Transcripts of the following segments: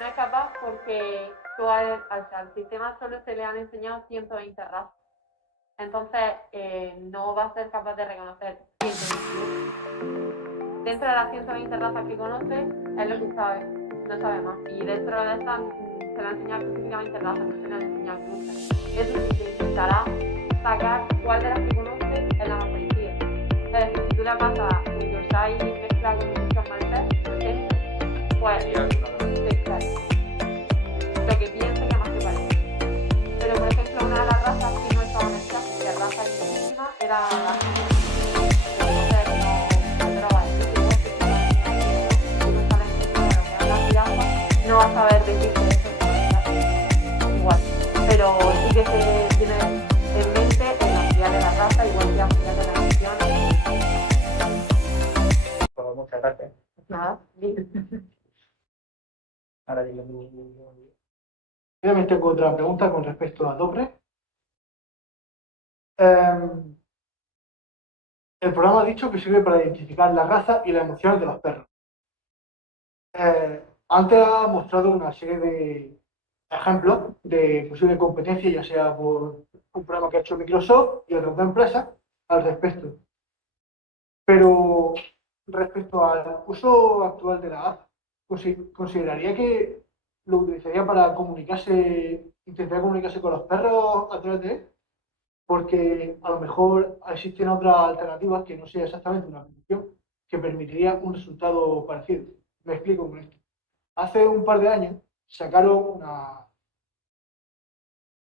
no es capaz porque al sistema solo se le han enseñado 120 razas. Entonces no va a ser capaz de reconocer 121. Dentro de las 120 razas que conoce, es lo que sabe, no sabe más. Y dentro de esas se le ha enseñado específicamente razas, no se le han enseñado cruces. Eso sí, se intentará sacar cuál de las que conoce es la más parecida. Es decir, si tú le pasas un Yorkshire mezclado con un Yorkshire Maltés, por ejemplo, pues lo que piensa que más se parece. Pero por ejemplo, una de las razas que no estaba mezclada, que raza indígena, era la no vas a saber decir que eso igual, pero sí que se tiene en mente en ampliar de la raza, igual que ampliar de la nación. Pues muchas gracias. Nada, bien. Ahora digo. Yo también tengo otra pregunta con respecto a Dobre. El programa ha dicho que sirve para identificar la raza y las emociones de los perros. Antes ha mostrado una serie de ejemplos de posible competencia, ya sea por un programa que ha hecho Microsoft y otras empresas al respecto. Pero respecto al uso actual de la app, ¿consideraría que lo utilizaría para intentar comunicarse con los perros a través de él? Porque a lo mejor existen otras alternativas que no sea exactamente una aplicación que permitiría un resultado parecido. Me explico con esto. Hace un par de años sacaron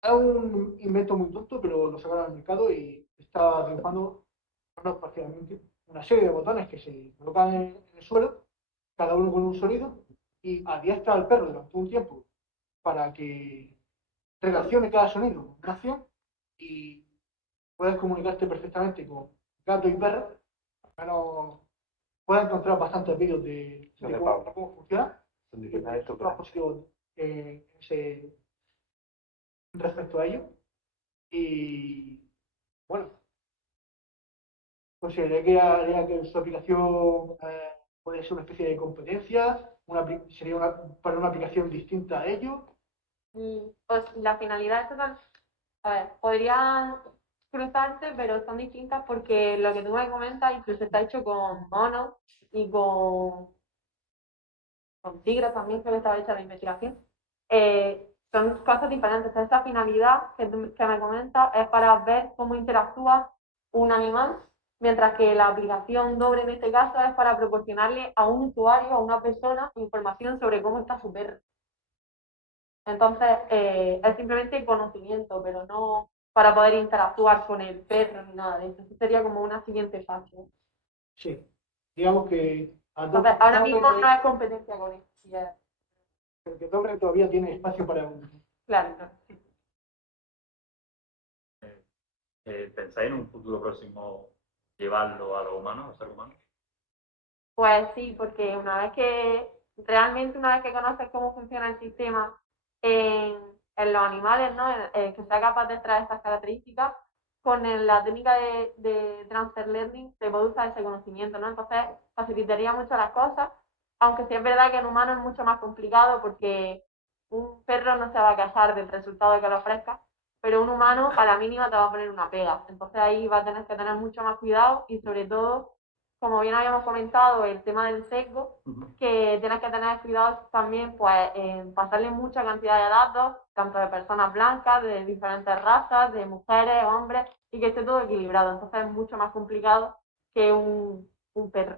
es un invento muy tonto, pero lo sacaron al mercado y está triunfando, no parcialmente, una serie de botones que se colocan en el suelo, cada uno con un sonido, y adiestra al perro durante un tiempo para que relacione cada sonido con una acción y puedes comunicarte perfectamente con gato y perro. Al menos puedes encontrar bastantes vídeos de cómo funciona. Respecto a ello. Y bueno, consideré que haría que su aplicación puede ser una especie de competencia, sería para una aplicación distinta a ello. Pues la finalidad es total. A ver, podrían cruzarse, pero son distintas porque lo que tú me comentas incluso está hecho con monos y con tigres también, creo que estaba hecha la investigación. Son cosas diferentes. Esta finalidad que me comentas es para ver cómo interactúa un animal, mientras que la aplicación Dobre en este caso es para proporcionarle a un usuario, a una persona, información sobre cómo está su perro. Entonces, es simplemente conocimiento, pero no para poder interactuar con el perro ni nada de eso. Eso sería como una siguiente fase. Sí, digamos que Entonces, ahora mismo no hay competencia con esto. Ya. Porque Dobre todavía tiene espacio para Claro, claro. ¿Pensáis en un futuro próximo llevarlo a los humanos, a los seres humanos? Pues sí, porque una vez que conoces cómo funciona el sistema en los animales, ¿no? Que sea capaz de extraer estas características, con la técnica de transfer learning se puede usar ese conocimiento, ¿no? Entonces facilitaría mucho las cosas, aunque sí es verdad que en humanos es mucho más complicado porque un perro no se va a quejar del resultado que le ofrezca, pero un humano a la mínima te va a poner una pega. Entonces ahí va a tener que tener mucho más cuidado y sobre todo, como bien habíamos comentado, el tema del sesgo, que tienes que tener cuidado también pues en pasarle mucha cantidad de datos, tanto de personas blancas, de diferentes razas, de mujeres, hombres, y que esté todo equilibrado. Entonces es mucho más complicado que un perro.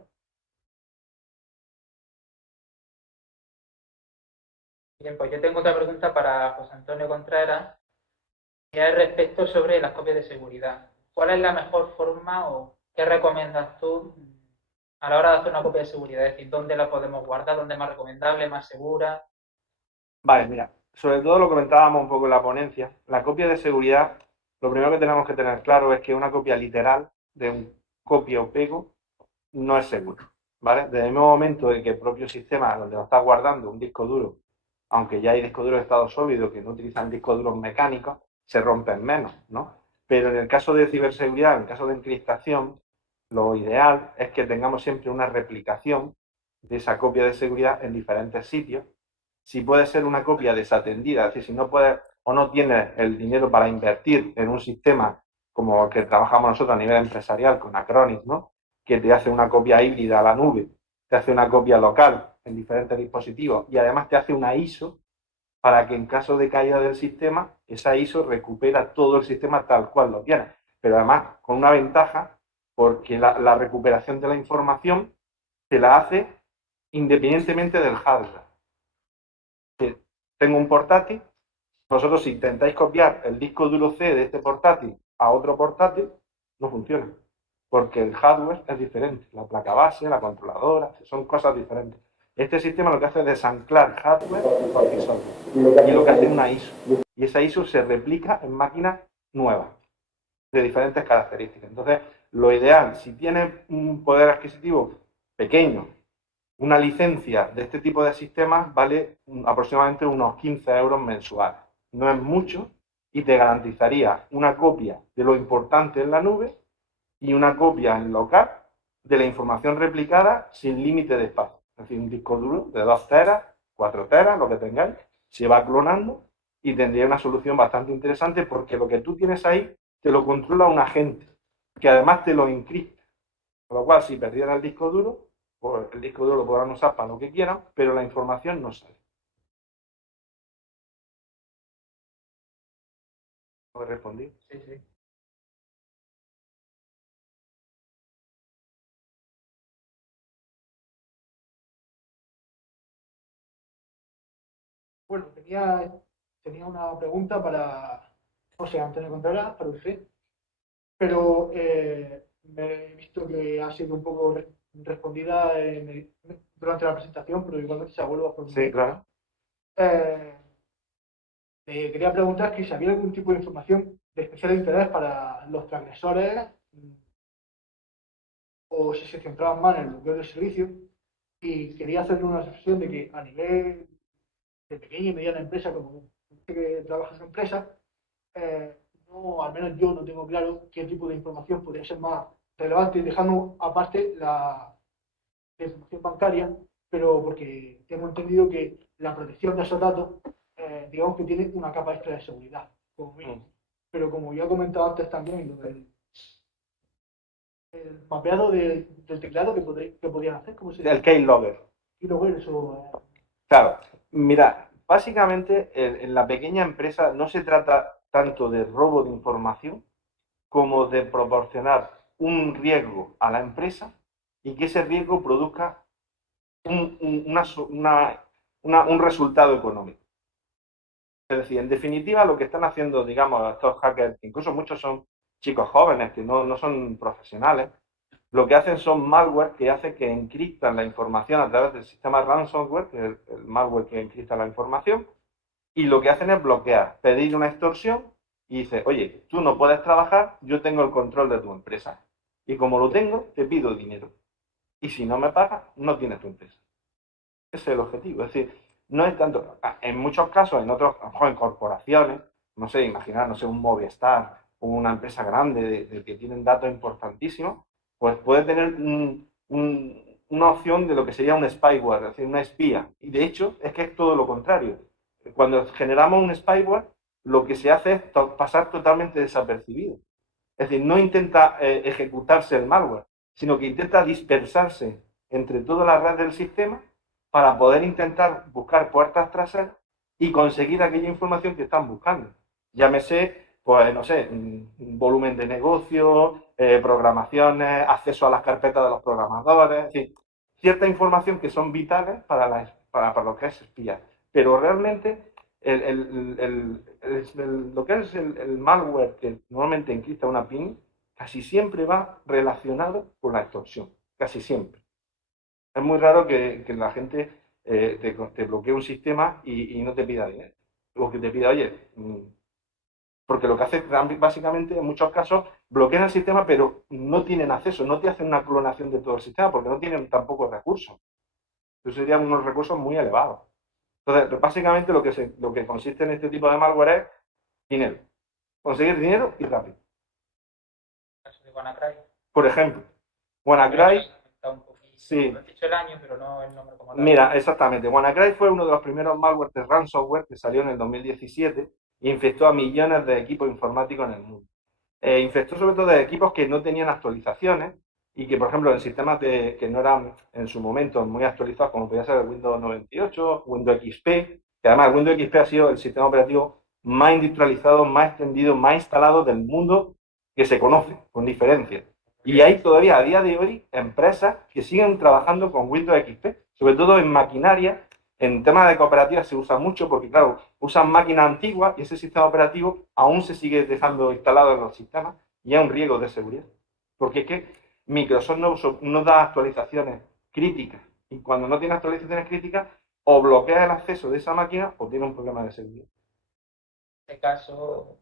Bien, pues yo tengo otra pregunta para José Antonio Contreras, que es respecto sobre las copias de seguridad. ¿Cuál es la mejor forma o qué recomiendas tú a la hora de hacer una copia de seguridad? Es decir, ¿dónde la podemos guardar? ¿Dónde es más recomendable, más segura? Vale, mira, sobre todo lo comentábamos un poco en la ponencia. La copia de seguridad, lo primero que tenemos que tener claro es que una copia literal de un copia o pego no es seguro, ¿vale? Desde el mismo momento en que el propio sistema donde lo estás guardando, un disco duro, aunque ya hay discos duros de estado sólido que no utilizan discos duros mecánicos, se rompen menos, ¿no? Pero en el caso de ciberseguridad, en el caso de encriptación, lo ideal es que tengamos siempre una replicación de esa copia de seguridad en diferentes sitios si puede ser una copia desatendida, es decir, si no puedes o no tienes el dinero para invertir en un sistema como el que trabajamos nosotros a nivel empresarial con Acronis, ¿no? Que te hace una copia híbrida a la nube, te hace una copia local en diferentes dispositivos y además te hace una ISO para que en caso de caída del sistema, esa ISO recupera todo el sistema tal cual lo tiene. Pero además con una ventaja, porque la recuperación de la información se la hace independientemente del hardware. Tengo un portátil, vosotros si intentáis copiar el disco duro C de este portátil a otro portátil, no funciona, porque el hardware es diferente, la placa base, la controladora, son cosas diferentes. Este sistema lo que hace es desanclar hardware y software, y lo que hace es una ISO, y esa ISO se replica en máquinas nuevas, de diferentes características. Entonces, lo ideal, si tienes un poder adquisitivo pequeño, una licencia de este tipo de sistemas vale aproximadamente unos 15 euros mensuales. No es mucho y te garantizaría una copia de lo importante en la nube y una copia en local de la información replicada sin límite de espacio. Es decir, un disco duro de 2 teras, 4 teras, lo que tengáis, se va clonando y tendría una solución bastante interesante porque lo que tú tienes ahí te lo controla un agente que además te lo encripta. Con lo cual, si perdiera el disco duro, pues el disco duro lo podrán usar para lo que quieran, pero la información no sale. ¿No respondí? Sí, sí. Bueno, tenía una pregunta para José Antonio Contreras, para usted, pero me he visto que ha sido un poco respondida durante la presentación, pero igualmente se la vuelvo a formular. Sí, claro. Quería preguntar que si había algún tipo de información de especial interés para los transgresores o si se centraban más en el bloqueo del servicio, y quería hacerle una reflexión de que a nivel de pequeña y mediana empresa, como usted que trabaja en su empresa, no, al menos yo no tengo claro qué tipo de información podría ser más relevante, dejando aparte la información bancaria, pero porque tengo entendido que la protección de esos datos, digamos que tiene una capa extra de seguridad, como mínimo. Pero como ya he comentado antes también, lo del el mapeado del teclado que podían hacer, ¿cómo se El keylogger. Y luego eso. Claro, mira, básicamente en la pequeña empresa no se trata tanto de robo de información como de proporcionar un riesgo a la empresa y que ese riesgo produzca un resultado económico. Es decir, en definitiva, lo que están haciendo, digamos, estos hackers, que incluso muchos son chicos jóvenes que no son profesionales, lo que hacen son malware que hace que encriptan la información a través del sistema ransomware, que es el malware que encripta la información, y lo que hacen es bloquear, pedir una extorsión y dice, oye, tú no puedes trabajar, yo tengo el control de tu empresa. Y como lo tengo, te pido dinero. Y si no me pagas, no tienes tu empresa. Ese es el objetivo. Es decir, no es tanto, en muchos casos, en otros, a lo mejor en corporaciones, no sé, imaginar, no sé, un Movistar o una empresa grande de que tienen datos importantísimos, pues puede tener una opción de lo que sería un spyware, es decir, una espía. Y de hecho, es que es todo lo contrario. Cuando generamos un spyware, lo que se hace es pasar totalmente desapercibido. Es decir, no intenta ejecutarse el malware, sino que intenta dispersarse entre toda la red del sistema para poder intentar buscar puertas traseras y conseguir aquella información que están buscando. Llámese, pues, no sé, volumen de negocio, programaciones, acceso a las carpetas de los programadores, es decir, cierta información que son vitales para lo que es espiar. Pero realmente lo que es el malware que normalmente encripta una PIN casi siempre va relacionado con la extorsión, casi siempre. Es muy raro que la gente te bloquee un sistema y no te pida dinero. O que te pida, oye, porque lo que hace básicamente en muchos casos bloquean el sistema, pero no tienen acceso, no te hacen una clonación de todo el sistema porque no tienen tampoco recursos. Entonces serían unos recursos muy elevados. Entonces, básicamente lo que consiste en este tipo de malware es dinero. Conseguir dinero y rápido. Caso de WannaCry. Por ejemplo, WannaCry, Un poquillo. Sí. Me has dicho el año, pero no el nombre como tal. Mira, exactamente. WannaCry fue uno de los primeros malware de ransomware que salió en el 2017 y infectó a millones de equipos informáticos en el mundo. Infectó sobre todo de equipos que no tenían actualizaciones y que, por ejemplo, en sistemas que no eran en su momento muy actualizados, como podía ser el Windows 98, Windows XP, que además el Windows XP ha sido el sistema operativo más industrializado, más extendido, más instalado del mundo que se conoce, con diferencia. Y hay todavía a día de hoy empresas que siguen trabajando con Windows XP, sobre todo en maquinaria. En temas de cooperativas se usa mucho porque, claro, usan máquinas antiguas y ese sistema operativo aún se sigue dejando instalado en los sistemas y es un riesgo de seguridad. Porque es que Microsoft no da actualizaciones críticas y cuando no tiene actualizaciones críticas o bloquea el acceso de esa máquina o tiene un problema de seguridad. En este caso,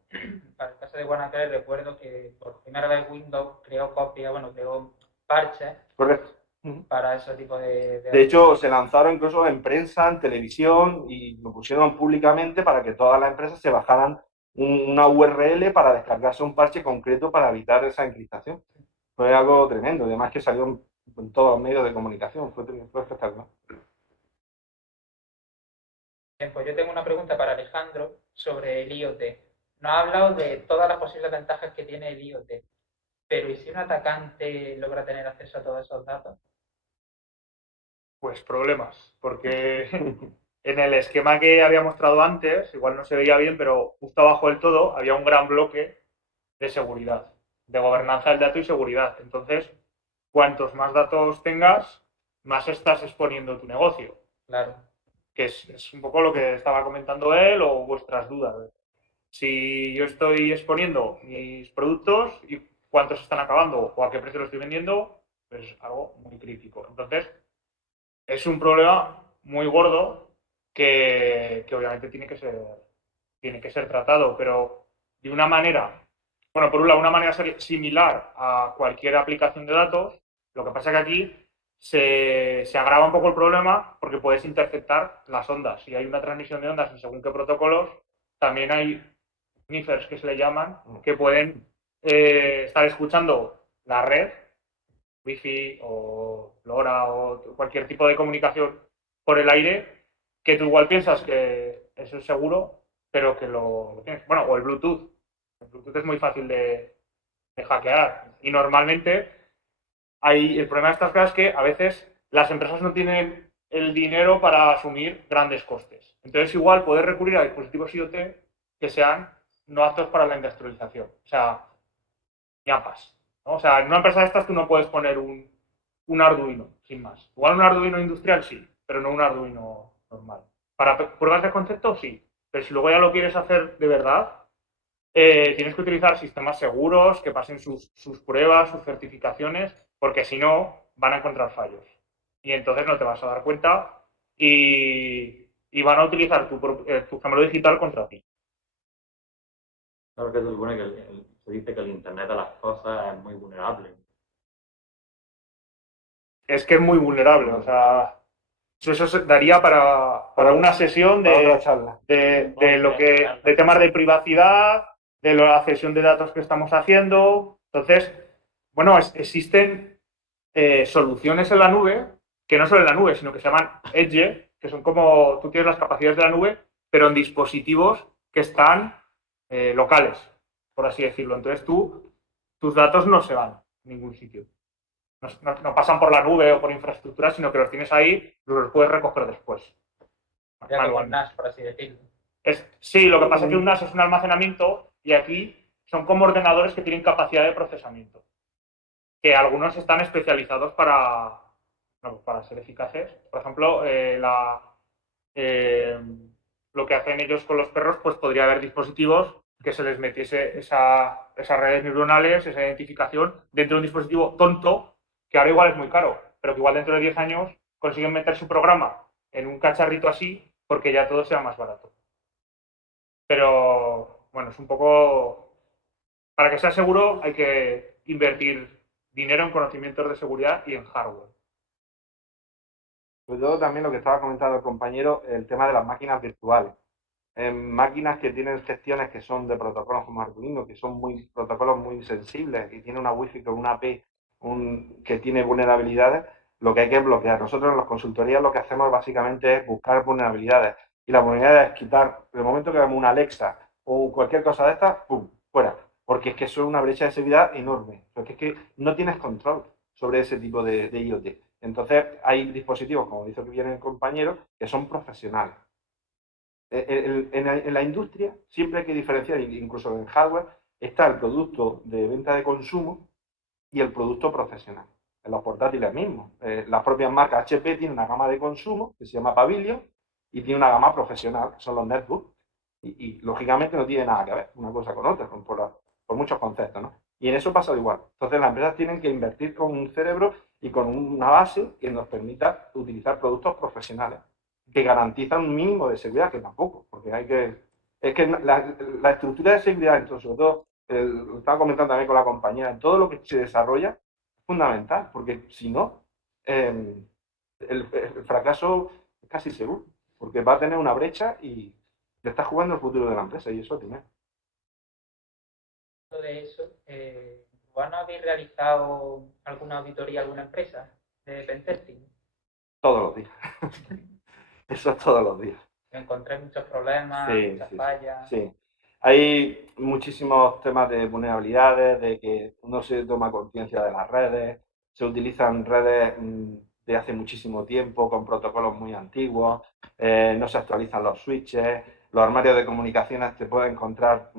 para el caso de WannaCry, recuerdo que por primera vez Windows creó parches. Correcto. Para ese tipo De hecho, se lanzaron incluso en prensa, en televisión y lo pusieron públicamente para que todas las empresas se bajaran una URL para descargarse un parche concreto para evitar esa encriptación. Fue algo tremendo, además que salió en todos los medios de comunicación, fue espectacular. Bien, pues yo tengo una pregunta para Alejandro sobre el IoT. Nos ha hablado de todas las posibles ventajas que tiene el IoT, pero ¿y si un atacante logra tener acceso a todos esos datos? Pues problemas, porque en el esquema que había mostrado antes, igual no se veía bien, pero justo abajo del todo había un gran bloque de seguridad, de gobernanza del dato y seguridad. Entonces, cuantos más datos tengas, más estás exponiendo tu negocio. Claro. Que es un poco lo que estaba comentando él o vuestras dudas. Si yo estoy exponiendo mis productos y cuántos están acabando o a qué precio lo estoy vendiendo, pues es algo muy crítico. Entonces, es un problema muy gordo que obviamente tiene que ser tratado, pero de una manera, bueno, por un lado, una manera similar a cualquier aplicación de datos. Lo que pasa es que aquí se agrava un poco el problema porque puedes interceptar las ondas. Si hay una transmisión de ondas en según qué protocolos, también hay sniffers que se le llaman, que pueden estar escuchando la red, Wi-Fi o LoRa o cualquier tipo de comunicación por el aire, que tú igual piensas que eso es seguro, pero que lo tienes. Bueno, o el Bluetooth. El Bluetooth es muy fácil de hackear. Y normalmente el problema de estas cosas es que a veces las empresas no tienen el dinero para asumir grandes costes. Entonces igual poder recurrir a dispositivos IoT que sean no aptos para la industrialización. O sea, ñapas, ¿no? O sea, en una empresa de estas tú no puedes poner un Arduino, sin más. Igual un Arduino industrial sí, pero no un Arduino normal. Para pruebas de concepto sí, pero si luego ya lo quieres hacer de verdad, tienes que utilizar sistemas seguros, que pasen sus pruebas, sus certificaciones, porque si no, van a encontrar fallos. Y entonces no te vas a dar cuenta y van a utilizar tu gemelo digital contra ti. Claro que se supone que se dice que el Internet de las cosas es muy vulnerable. Es que es muy vulnerable, o sea, eso daría para una sesión de temas de privacidad, de la cesión de datos que estamos haciendo. Entonces, bueno, existen soluciones en la nube, que no solo en la nube, sino que se llaman Edge, que son como tú tienes las capacidades de la nube, pero en dispositivos que están locales, por así decirlo. Entonces tus datos no se van a ningún sitio. No pasan por la nube o por infraestructura, sino que los tienes ahí y los puedes recoger después. Ya como un NAS, por así decirlo. Sí, lo que pasa es que un NAS es un almacenamiento y aquí son como ordenadores que tienen capacidad de procesamiento. Que algunos están especializados para ser eficaces. Por ejemplo, lo que hacen ellos con los perros, pues podría haber dispositivos que se les metiese esas redes neuronales, esa identificación, dentro de un dispositivo tonto, que ahora igual es muy caro, pero que igual dentro de 10 años consiguen meter su programa en un cacharrito así porque ya todo sea más barato. Pero, bueno, es un poco... Para que sea seguro hay que invertir dinero en conocimientos de seguridad y en hardware. Sobre todo también lo que estaba comentando el compañero, el tema de las máquinas virtuales. Máquinas que tienen gestiones que son de protocolos como Arduino, que son protocolos muy sensibles y tiene una Wi-Fi con una AP que tiene vulnerabilidades, lo que hay que bloquear. Nosotros en las consultorías lo que hacemos básicamente es buscar vulnerabilidades. Y la vulnerabilidad es quitar, el momento que vemos una Alexa o cualquier cosa de estas, ¡pum!, fuera. Porque es que eso es una brecha de seguridad enorme. Porque es que no tienes control sobre ese tipo de IoT. Entonces hay dispositivos, como dice bien el compañero, que son profesionales. En la industria siempre hay que diferenciar, incluso en hardware, está el producto de venta de consumo y el producto profesional. En los portátiles mismos. Las propias marcas HP tienen una gama de consumo que se llama Pavilion y tiene una gama profesional, que son los netbooks. Y lógicamente no tiene nada que ver una cosa con otra, por muchos conceptos, ¿no? Y en eso pasa igual. Entonces las empresas tienen que invertir con un cerebro y con una base que nos permita utilizar productos profesionales que garantizan un mínimo de seguridad, que tampoco, porque hay que... Es que la estructura de seguridad, entonces, sobre todo, lo estaba comentando también con la compañera, en todo lo que se desarrolla es fundamental, porque si no, el fracaso es casi seguro, porque va a tener una brecha y te estás jugando el futuro de la empresa y eso tiene. De eso, ¿vos no habéis realizado alguna auditoría a alguna empresa de pentesting? Todos los días. Eso es todos los días. Encontré muchos problemas, Sí, muchas sí, fallas. sí. Hay muchísimos temas de vulnerabilidades, de que no se toma conciencia de las redes, se utilizan redes de hace muchísimo tiempo con protocolos muy antiguos, no se actualizan los switches, los armarios de comunicaciones te pueden encontrar,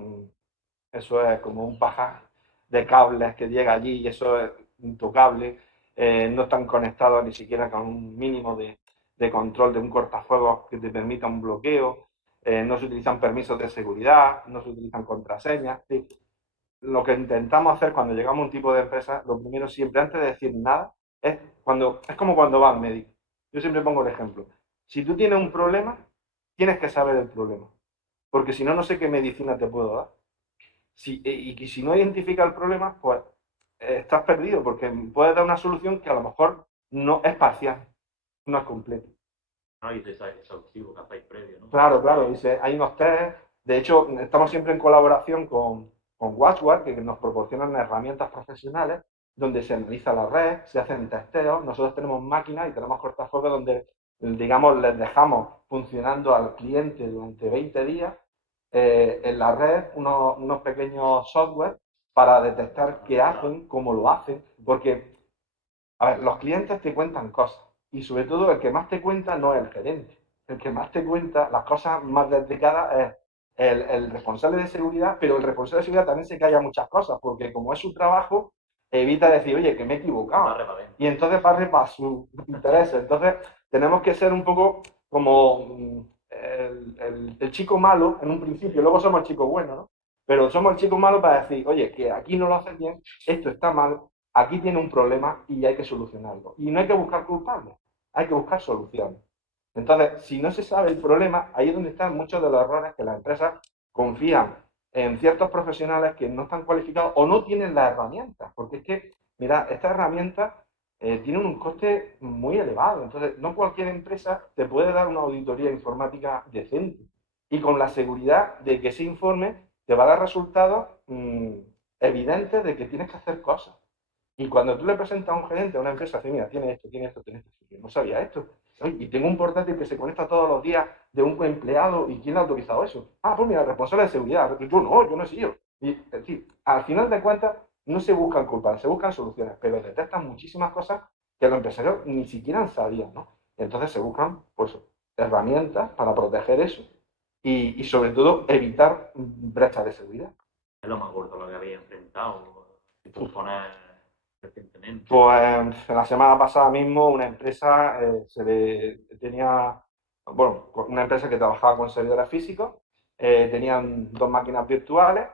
eso es como un pajar de cables que llega allí y eso es intocable, no están conectados ni siquiera con un mínimo de control de un cortafuegos que te permita un bloqueo, no se utilizan permisos de seguridad, no se utilizan contraseñas. Sí. Lo que intentamos hacer cuando llegamos a un tipo de empresa, lo primero siempre, antes de decir nada, es como cuando vas al médico. Yo siempre pongo el ejemplo. Si tú tienes un problema, tienes que saber el problema, porque si no, no sé qué medicina te puedo dar. Y si no identificas el problema, pues estás perdido, porque puedes dar una solución que a lo mejor no es parcial, no es completa. No, y exhaustivo que hacéis previo, ¿no? Claro, claro, hay unos test. De hecho, estamos siempre en colaboración con Watchware, que nos proporcionan herramientas profesionales donde se analiza la red, se hacen testeos. Nosotros tenemos máquinas y tenemos cortafuegos donde, digamos, les dejamos funcionando al cliente durante 20 días en la red unos pequeños software para detectar qué hacen, cómo lo hacen, porque, a ver, los clientes te cuentan cosas y sobre todo el que más te cuenta no es el gerente, el que más te cuenta las cosas más delicadas es el responsable de seguridad, pero el responsable de seguridad también se calla muchas cosas, porque como es su trabajo, evita decir, oye, que me he equivocado. Y entonces barre para su interés. Entonces tenemos que ser un poco como el chico malo en un principio, luego somos el chico bueno, ¿no? Pero somos el chico malo para decir, oye, que aquí no lo haces bien, esto está mal, aquí tiene un problema y hay que solucionarlo. Y no hay que buscar culpables, hay que buscar soluciones. Entonces, si no se sabe el problema, ahí es donde están muchos de los errores que las empresas confían en ciertos profesionales que no están cualificados o no tienen las herramientas. Porque es que, mira, estas herramientas tienen un coste muy elevado. Entonces, no cualquier empresa te puede dar una auditoría informática decente y con la seguridad de que ese informe te va a dar resultados evidentes de que tienes que hacer cosas. Y cuando tú le presentas a un gerente a una empresa, dice, mira, tiene esto, tiene esto, tiene esto. Yo no sabía esto. Y tengo un portátil que se conecta todos los días de un empleado. ¿Y quién ha autorizado eso? Ah, pues mira, el responsable de seguridad. Y yo no he sido. Y, es decir, al final de cuentas, no se buscan culpables, se buscan soluciones, pero detectan muchísimas cosas que los empresarios ni siquiera sabían, ¿no? Entonces se buscan, pues, herramientas para proteger eso y sobre todo, evitar brechas de seguridad. Es lo más gordo lo que habéis enfrentado. Poner recientemente. Pues la semana pasada mismo una empresa una empresa que trabajaba con servidores físicos, tenían dos máquinas virtuales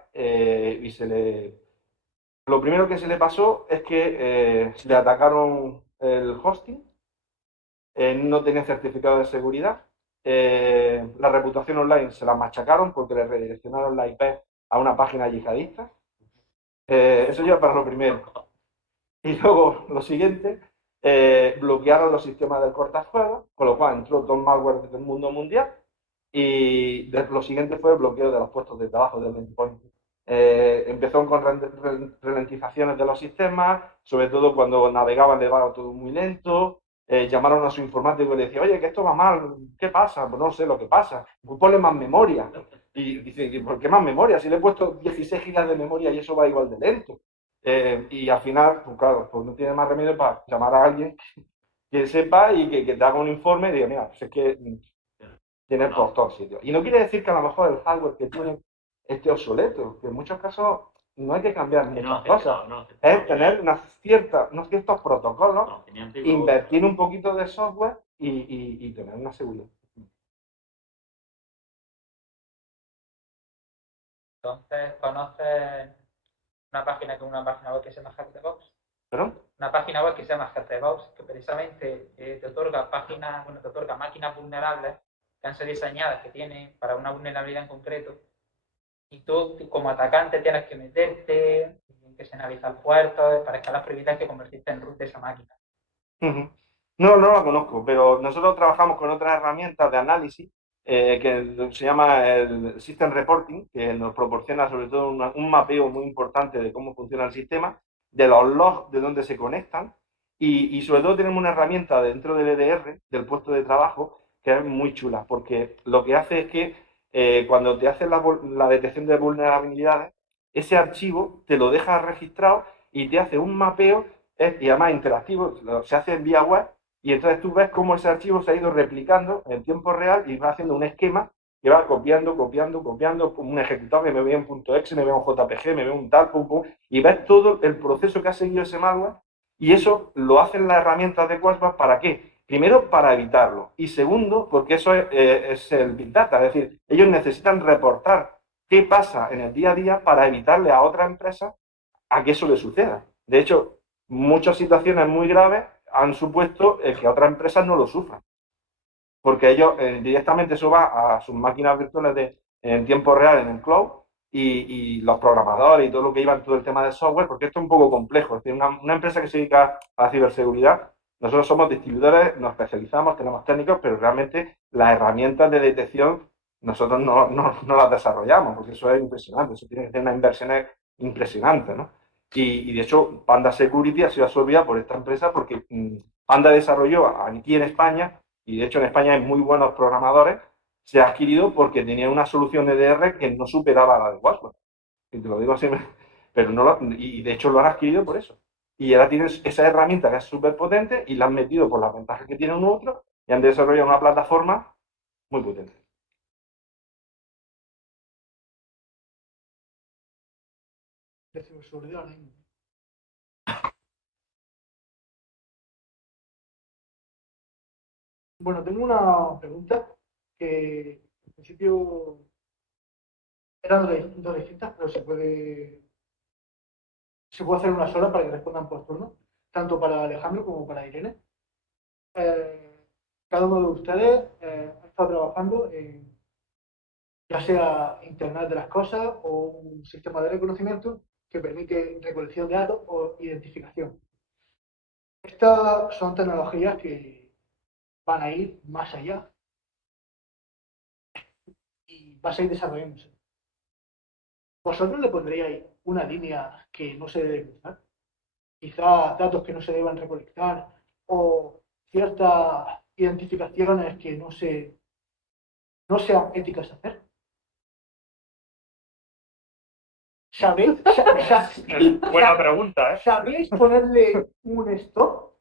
lo primero que se le pasó es que le atacaron el hosting, no tenía certificado de seguridad, la reputación online se la machacaron porque le redireccionaron la IP a una página yihadista. Eso ya para lo primero. Y luego, lo siguiente, bloquearon los sistemas del cortafuegos, con lo cual entró todo el malware del mundo mundial. Y lo siguiente fue el bloqueo de los puestos de trabajo del endpoint. Empezó con ralentizaciones de los sistemas, sobre todo cuando navegaban le va todo muy lento. Llamaron a su informático y le decía, oye, que esto va mal, ¿qué pasa? Pues no sé lo que pasa, pues ponle más memoria. Y dice, ¿por qué más memoria? Si le he puesto 16 gigas de memoria y eso va igual de lento. Y al final, pues claro, pues no tiene más remedio para llamar a alguien que sepa y que te haga un informe y diga, mira, pues es que tiene por todos sitios. Y no quiere decir que a lo mejor el hardware que tiene esté obsoleto, que en muchos casos no hay que cambiar muchas cosas. Es tener unos ciertos protocolos, invertir un poquito de software y tener una seguridad. Entonces, ¿conoces una página que es una página web que se llama Hack the Box? ¿Perdón? Una página web que se llama Hack the Box, que precisamente te otorga páginas, bueno, te otorga máquinas vulnerables que han sido diseñadas, que tienen para una vulnerabilidad en concreto, y tú como atacante tienes que meterte, tienes que analizar puertos para escalar privilegios y convertirte en root de esa máquina. No, no la conozco, pero nosotros trabajamos con otras herramientas de análisis que se llama el System Reporting, que nos proporciona sobre todo un mapeo muy importante de cómo funciona el sistema, de los logs de dónde se conectan y sobre todo tenemos una herramienta dentro del EDR, del puesto de trabajo, que es muy chula, porque lo que hace es que cuando te hace la detección de vulnerabilidades, ese archivo te lo deja registrado y te hace un mapeo y además interactivo, se hace en vía web y entonces tú ves cómo ese archivo se ha ido replicando en tiempo real y va haciendo un esquema que va copiando, como un ejecutable, me veo en .exe, me veo en JPG, me veo un tal, pum, pum, y ves todo el proceso que ha seguido ese malware y eso lo hacen las herramientas de Quasbar, ¿para qué? Primero, para evitarlo y segundo, porque eso es el Big Data, es decir, ellos necesitan reportar qué pasa en el día a día para evitarle a otra empresa a que eso le suceda. De hecho, muchas situaciones muy graves han supuesto que otras empresas no lo sufran. Porque ellos directamente eso va a sus máquinas virtuales en tiempo real en el cloud y los programadores y todo lo que iba en todo el tema del software, porque esto es un poco complejo. Es decir, una empresa que se dedica a la ciberseguridad, nosotros somos distribuidores, nos especializamos, tenemos técnicos, pero realmente las herramientas de detección nosotros no las desarrollamos, porque eso es impresionante, eso tiene que tener unas inversiones impresionantes, ¿no? Y de hecho, Panda Security ha sido absorbida por esta empresa porque Panda desarrolló aquí en España, y de hecho en España hay muy buenos programadores, se ha adquirido porque tenía una solución de DR que no superaba la de Wasware. Y te lo digo así, pero y de hecho lo han adquirido por eso. Y ahora tienes esa herramienta que es súper potente y la han metido por las ventajas que tiene un otro y han desarrollado una plataforma muy potente. De ciberseguridad, ¿no? Bueno, tengo una pregunta que en principio eran dos distintas, pero se puede hacer una sola para que respondan por turno, tanto para Alejandro como para Irene. Cada uno de ustedes ha estado trabajando en ya sea Internet de las Cosas o un sistema de reconocimiento que permite recolección de datos o identificación. Estas son tecnologías que van a ir más allá y va a seguir desarrollándose. ¿Vosotros le pondríais una línea que no se debe cruzar? Quizá datos que no se deban recolectar o ciertas identificaciones que no sean éticas hacer. ¿Sabéis? Buena pregunta, ¿eh? ¿Sabríais ponerle un stop?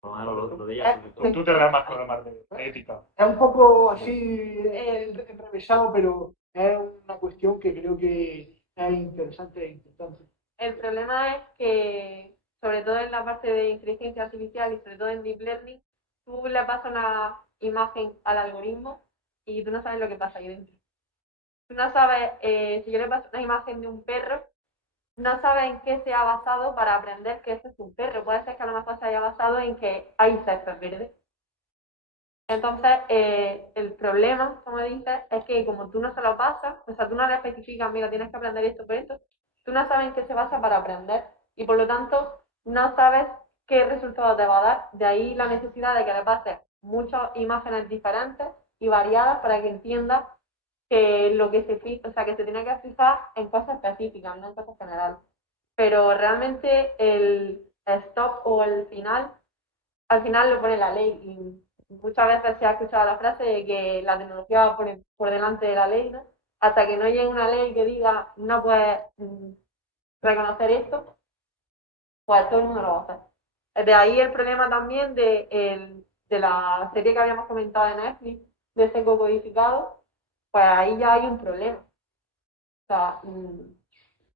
Por lo menos lo de ella. Tú tendrás más problemas de ética. Es un poco así enrevesado, pero es una cuestión que creo que es interesante e importante. El problema es que, sobre todo en la parte de inteligencia artificial y sobre todo en deep learning, tú le pasas una imagen al algoritmo y tú no sabes lo que pasa ahí dentro. Tú no sabes, si yo le paso una imagen de un perro, no sabes en qué se ha basado para aprender que ese es un perro. Puede ser que a lo mejor se haya basado en que hay césped verde. Entonces, el problema, como dices, es que como tú no se lo pasas, o sea, tú no le especificas, mira, tienes que aprender esto por esto, tú no sabes en qué se basa para aprender y por lo tanto no sabes qué resultado te va a dar. De ahí la necesidad de que le pases muchas imágenes diferentes y variadas para que entiendas que lo que o sea, que se tiene que fijar en cosas específicas, no en cosas generales. Pero realmente el stop o el final, al final lo pone la ley. Y muchas veces se ha escuchado la frase de que la tecnología va por delante de la ley, ¿no? Hasta que no llegue una ley que diga no puedes reconocer esto, pues todo el mundo lo va a hacer. De ahí el problema también de la serie que habíamos comentado de Netflix, de ese codificado, pues ahí ya hay un problema. O sea,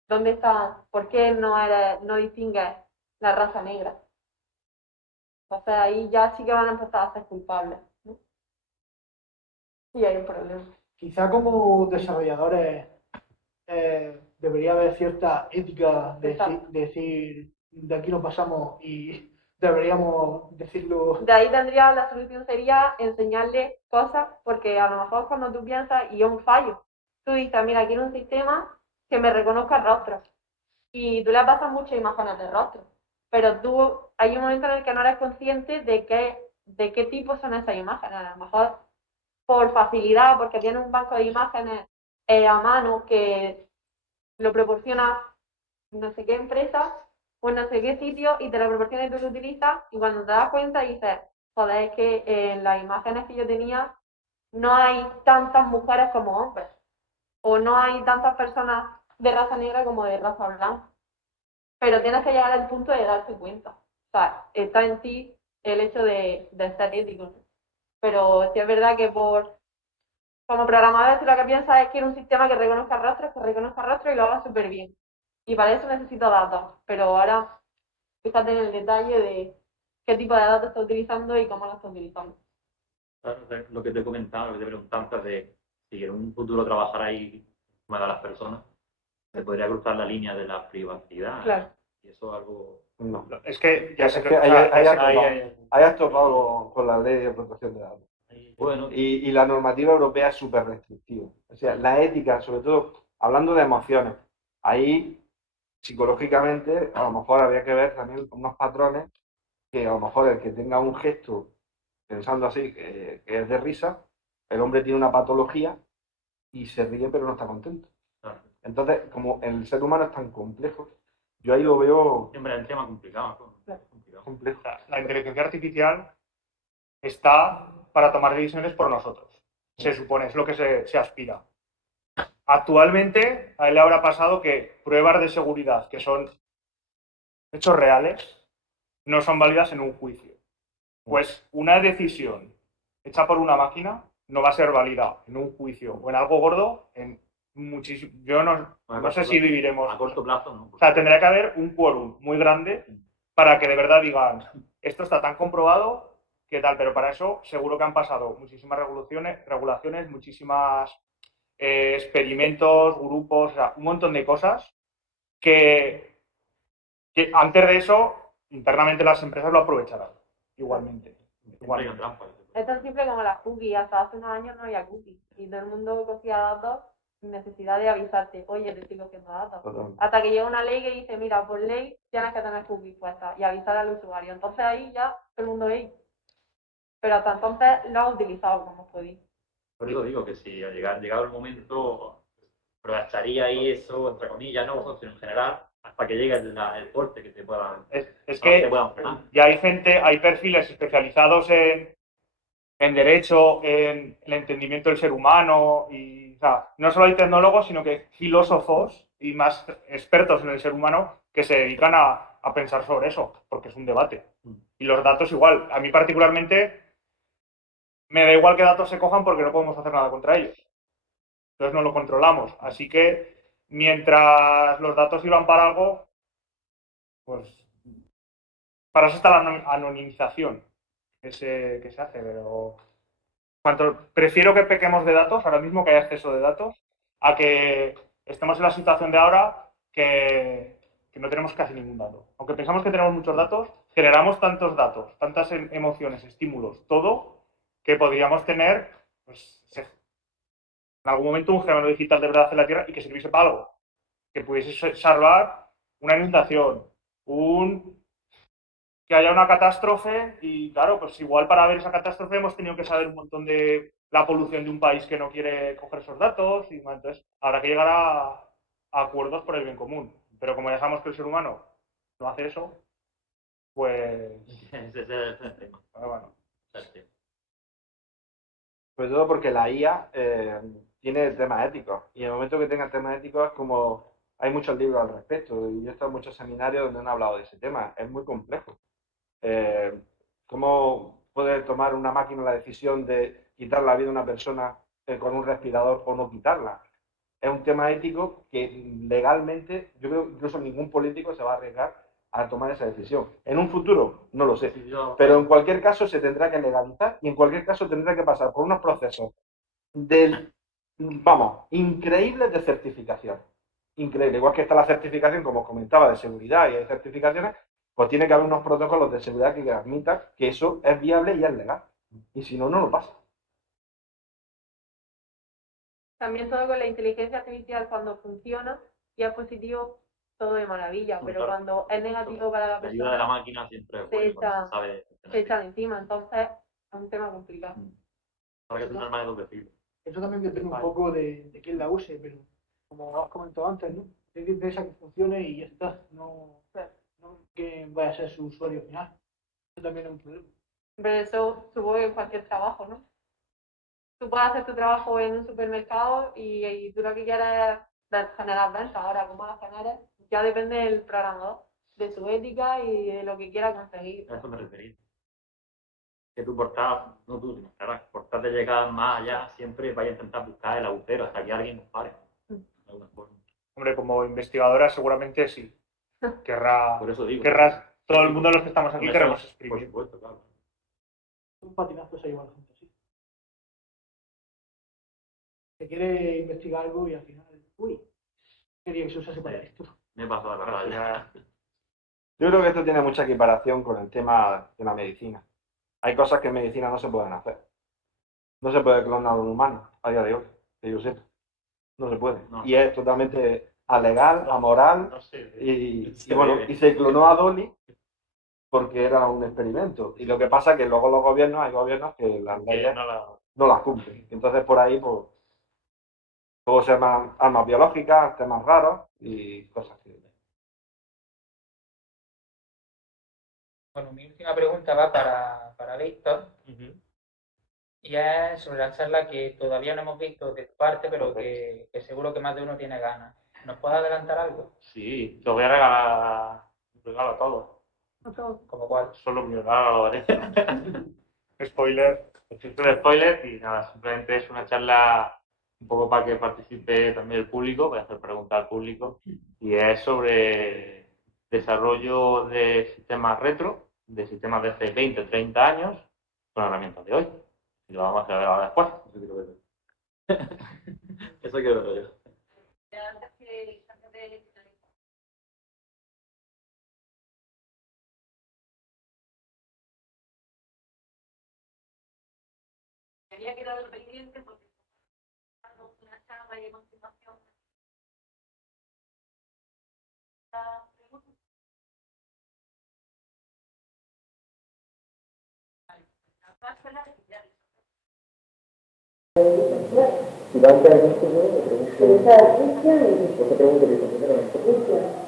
¿dónde está? ¿Por qué no distingues la raza negra? Entonces ahí ya sí que van a empezar a ser culpables, ¿no? Y hay un problema. Quizá como desarrolladores debería haber cierta ética de decir de aquí no pasamos y deberíamos decirlo. De ahí tendría la solución sería enseñarle cosas, porque a lo mejor cuando tú piensas y es un fallo, tú dices, mira, quiero un sistema que me reconozca el rostro. Y tú le pasas muchas imágenes de rostro, pero tú hay un momento en el que no eres consciente de qué tipo son esas imágenes. A lo mejor por facilidad, porque tiene un banco de imágenes a mano que lo proporciona no sé qué empresa o no sé qué sitio y te lo proporciona y tú lo utilizas y cuando te das cuenta dices, joder, es que en las imágenes que yo tenía no hay tantas mujeres como hombres o no hay tantas personas de raza negra como de raza blanca. Pero tienes que llegar al punto de darte cuenta. O sea, está en ti el hecho de ser ético, ¿no? Pero sí es verdad que como programador tú lo que piensas es que quiero un sistema que reconozca rostros y lo haga súper bien. Y para eso necesito datos. Pero ahora fíjate en el detalle de qué tipo de datos está utilizando y cómo lo está utilizando. Claro, lo que te he comentado, lo que te preguntaba antes de si en un futuro trabajaráis con las personas, se podría cruzar la línea de la privacidad. Claro. Y eso es algo... No. Es que ya sé Es que que hayas topado con la ley de protección de datos. Bueno, Y la normativa europea es súper restrictiva. O sea, la ética, sobre todo hablando de emociones, ahí psicológicamente a lo mejor habría que ver también unos patrones que a lo mejor el que tenga un gesto pensando así, que es de risa, el hombre tiene una patología y se ríe pero no está contento. claro. Entonces, como el ser humano es tan complejo, yo ahí lo veo Siempre es un tema complicado. complejo. la inteligencia artificial está para tomar decisiones por nosotros. Se supone, es lo que se aspira. Actualmente, a él le habrá pasado que pruebas de seguridad, que son hechos reales, no son válidas en un juicio. Pues una decisión hecha por una máquina no va a ser válida en un juicio o en algo gordo en muchísimo. Yo no sé si viviremos. A corto plazo, ¿no? O sea, tendría que haber un quórum muy grande para que de verdad digan, esto está tan comprobado que tal, pero para eso seguro que han pasado muchísimas regulaciones, muchísimas experimentos, grupos, o sea, un montón de cosas que antes de eso, internamente las empresas lo aprovecharán igualmente. Es tan simple como las cookies. Hasta hace unos años no había cookies. Y todo el mundo cogía datos sin necesidad de avisarte, oye, te estoy cogiendo datos. Totalmente. Hasta que llega una ley que dice, mira, por ley tienes que tener cookies puestas y avisar al usuario. Entonces ahí ya todo el mundo ve. Pero hasta entonces lo has utilizado como podéis. Por eso digo que si llegado el momento, aprovecharía ahí eso, entre comillas, no, sino en general, hasta que llegue el corte que te puedan... Es que ya hay gente, hay perfiles especializados en derecho, en el entendimiento del ser humano, y o sea, no solo hay tecnólogos, sino que filósofos y más expertos en el ser humano que se dedican a pensar sobre eso, porque es un debate. Y los datos igual, a mí particularmente me da igual que datos se cojan porque no podemos hacer nada contra ellos. Entonces no lo controlamos. Así que mientras los datos sirvan para algo, pues para eso está la anonimización que se hace, pero prefiero que pequemos de datos, ahora mismo que haya exceso de datos, a que estemos en la situación de ahora que no tenemos casi ningún dato. Aunque pensamos que tenemos muchos datos, generamos tantos datos, tantas emociones, estímulos, todo, que podríamos tener, pues, en algún momento un gemelo digital de verdad en la Tierra y que sirviese para algo. Que pudiese salvar una inundación, que haya una catástrofe y claro, pues igual para ver esa catástrofe hemos tenido que saber un montón de la polución de un país que no quiere coger esos datos. Y bueno, entonces habrá que llegar a acuerdos por el bien común. Pero como dejamos que el ser humano no hace eso, pues Ese es el tema. bueno. Sobre todo porque la IA tiene temas éticos. Y en el momento que tenga temas éticos es como... Hay muchos libros al respecto. Y yo he estado en muchos seminarios donde han hablado de ese tema. Es muy complejo. ¿Cómo puede tomar una máquina la decisión de quitar la vida a una persona con un respirador o no quitarla? Es un tema ético que legalmente, yo creo que incluso ningún político se va a arriesgar a tomar esa decisión. En un futuro, no lo sé. Pero en cualquier caso se tendrá que legalizar y en cualquier caso tendrá que pasar por unos procesos increíbles de certificación. Increíble. Igual que está la certificación, como os comentaba, de seguridad y hay certificaciones, pues tiene que haber unos protocolos de seguridad que admitan que eso es viable y es legal. Y si no, no lo pasa. También todo con la inteligencia artificial, cuando funciona y es positivo, todo de maravilla, pero Claro. cuando es negativo para la La ayuda de la persona, máquina siempre es se buena, echa- cuando se sabe se echan encima. Entonces, es un tema complicado. Para que sea un arma de doble filo. Eso también depende un poco de quién la use, pero como has comentado antes, ¿no? Hay que interesa que funcione y ya está, no que vaya a ser su usuario final. Eso también es un problema. Pero eso supongo que en cualquier trabajo, ¿no? Tú puedes hacer tu trabajo en un supermercado y tú lo que quieres es generar ventas. Ahora, cómo las generes, ya depende del programador, de su ética y de lo que quiera conseguir. A eso me refería. Que tú por tratar de llegar más allá, siempre vaya a intentar buscar el agujero hasta que alguien nos pare. De alguna forma. Hombre, como investigadora seguramente sí. Querrá, Por eso digo. todo el mundo, los que estamos aquí, Con queremos eso, exprimir. por supuesto, claro. Un patinazo se lleva a la gente así. Se quiere investigar algo y al final, uy, quería que se usase para esto. Me pasó a la raya. Yo creo que esto tiene mucha equiparación con el tema de la medicina. Hay cosas que en medicina no se pueden hacer. No se puede clonar a un humano a día de hoy, que yo sepa. No se puede. No. Y es totalmente alegal, amoral. No sé. Y bueno, y se clonó a Dolly porque era un experimento. Y lo que pasa es que luego los gobiernos, hay gobiernos que las leyes no las cumplen. Entonces por ahí, pues, luego se llaman armas biológicas, temas raros y cosas así. Bueno, mi última pregunta va para Víctor y es sobre la charla que todavía no hemos visto de tu parte, pero que seguro que más de uno tiene ganas. ¿Nos puedes adelantar algo? Sí, te voy a regalar un regalo a todos. ¿Como cuál? Solo mi regalo a Spoiler. Existe un spoiler y nada, simplemente es una charla un poco para que participe también el público, voy a hacer preguntas al público, y es sobre desarrollo de sistemas retro, de sistemas de hace 20, 30 años, con herramientas de hoy. Y lo vamos a ver ahora después. Eso quiero verlo yo. Quería quedar pendiente porque una charla y a continuación. Si va a entrar en esto, le pregunto Cristian.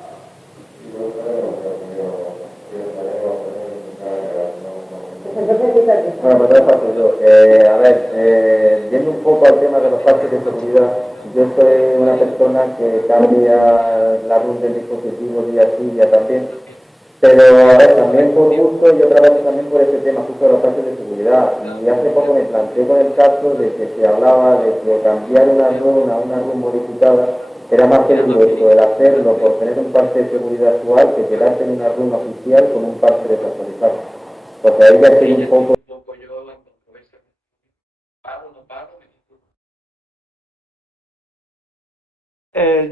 Bueno, pues paso yo. A ver, viendo un poco al tema de los parches de seguridad, yo soy una persona que cambia la RUM del dispositivo día sí, día también, pero a ver, también por gusto y otra vez también por ese tema justo de los parches de seguridad. Y hace poco me planteé con el caso de que se hablaba de que cambiar una RUM a una RUM modificada era más peligroso el hacerlo por tener un parche de seguridad actual que quedarte en una RUM oficial con un parche desactualizado. Porque ahí ya estoy un poco...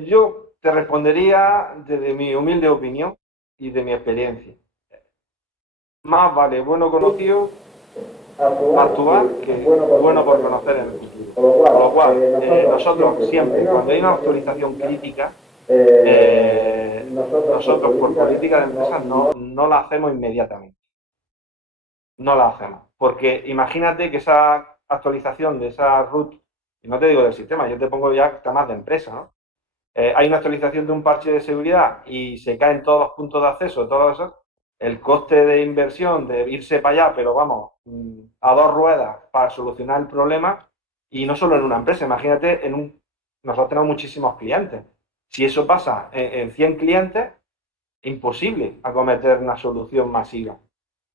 Yo te respondería desde mi humilde opinión y de mi experiencia. Más vale bueno conocido actuar que bueno por conocer en el futuro. Con lo cual, nosotros siempre, cuando hay una actualización crítica, nosotros por política de empresa no la hacemos inmediatamente. No la hacemos. Porque imagínate que esa actualización de esa root, y no te digo del sistema, yo te pongo ya temas de empresa, ¿no? Hay una actualización de un parche de seguridad y se caen todos los puntos de acceso, todo eso, el coste de inversión de irse para allá, pero vamos, a dos ruedas para solucionar el problema, y no solo en una empresa, imagínate, nosotros tenemos muchísimos clientes. Si eso pasa en 100 clientes, imposible acometer una solución masiva.